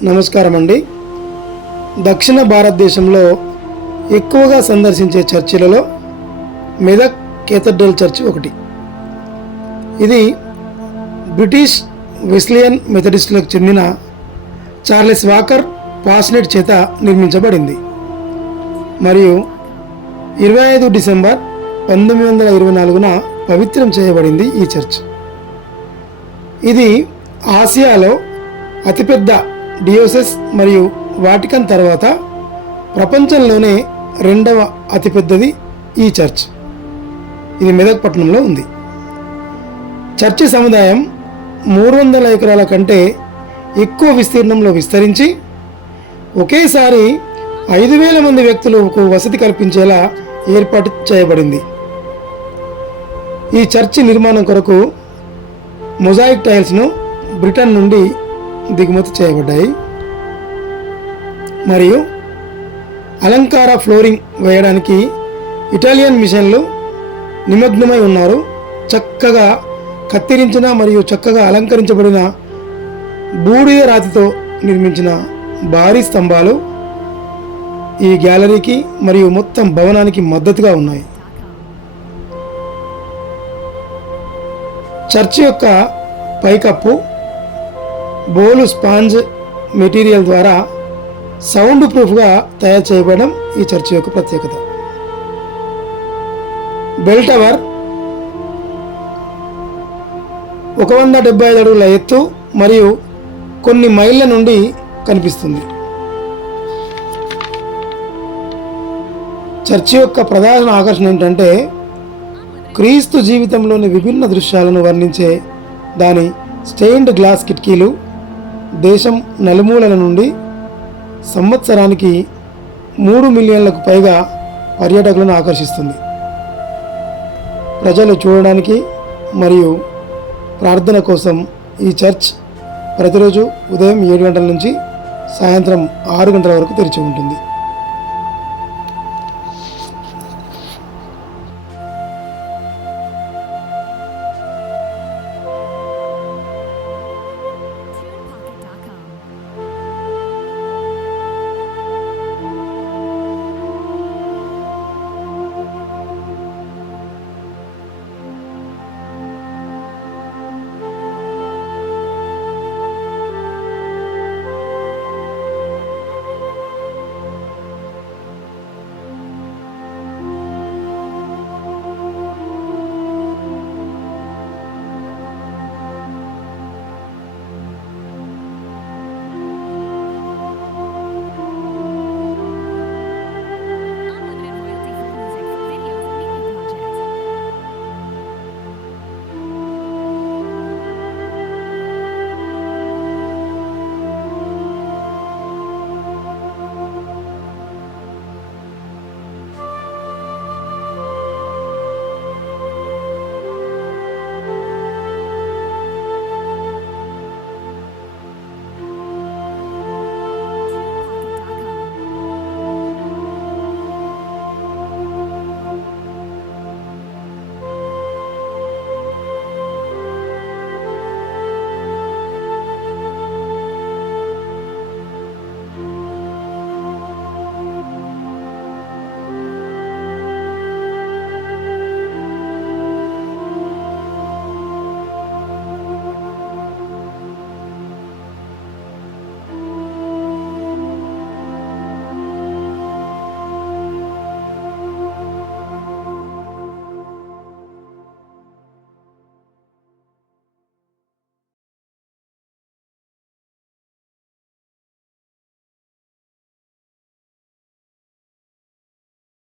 నమస్కారం అండి దక్షిణ భారతదేశంలో ఎక్కువగా సందర్శించే చర్చిలలో మెదక్ కేథడ్రల్ చర్చ్ ఒకటి. ఇది బ్రిటిష్ వెస్లియన్ మెథడిస్టులకు చెందిన చార్లెస్ వాకర్ పాస్నెట్ చేత నిర్మించబడింది. మరియు ఇరవై ఐదు డిసెంబర్ పంతొమ్మిది వందల ఇరవై నాలుగున పవిత్రం చేయబడింది ఈ చర్చ్. ఇది ఆసియాలో అతిపెద్ద డియోసెస్ మరియు వాటికన్ తర్వాత ప్రపంచంలోనే రెండవ అతిపెద్దది ఈ చర్చ్. ఇది మెదక్ పట్టణంలో ఉంది. చర్చి సముదాయం మూడు వందల ఎకరాల కంటే ఎక్కువ విస్తీర్ణంలో విస్తరించి ఒకేసారి ఐదు వేల మంది వ్యక్తులకు వసతి కల్పించేలా ఏర్పాటు చేయబడింది. ఈ చర్చి నిర్మాణం కొరకు మొజాయిక్ టైల్స్ను బ్రిటన్ నుండి దిగుమతి చేయబడ్డాయి. మరియు అలంకార ఫ్లోరింగ్ వేయడానికి ఇటాలియన్ మిషన్లు నిమగ్నమై ఉన్నారు. చక్కగా కత్తిరించిన మరియు చక్కగా అలంకరించబడిన బూడిద రాతితో నిర్మించిన భారీ స్తంభాలు ఈ గ్యాలరీకి మరియు మొత్తం భవనానికి మద్దతుగా ఉన్నాయి. చర్చ్ యొక్క పైకప్పు బోలు స్పాంజ్ మెటీరియల్ ద్వారా సౌండ్ ప్రూఫ్గా తయారు చేయబడడం ఈ చర్చ్ యొక్క ప్రత్యేకత. బెల్ టవర్ ఒక వంద డెబ్బై ఐదు అడుగుల ఎత్తు మరియు కొన్ని మైళ్ళ నుండి కనిపిస్తుంది. చర్చి యొక్క ప్రధాన ఆకర్షణ ఏంటంటే క్రీస్తు జీవితంలోని విభిన్న దృశ్యాలను వర్ణించే దాని స్టెయిన్డ్ గ్లాస్ కిటికీలు దేశం నలుమూలల నుండి సంవత్సరానికి మూడు మిలియన్లకు పైగా పర్యాటకులను ఆకర్షిస్తుంది. ప్రజలు చూడడానికి మరియు ప్రార్థన కోసం ఈ చర్చ్ ప్రతిరోజు ఉదయం ఏడు గంటల నుంచి సాయంత్రం ఆరు గంటల వరకు తెరిచి ఉంటుంది.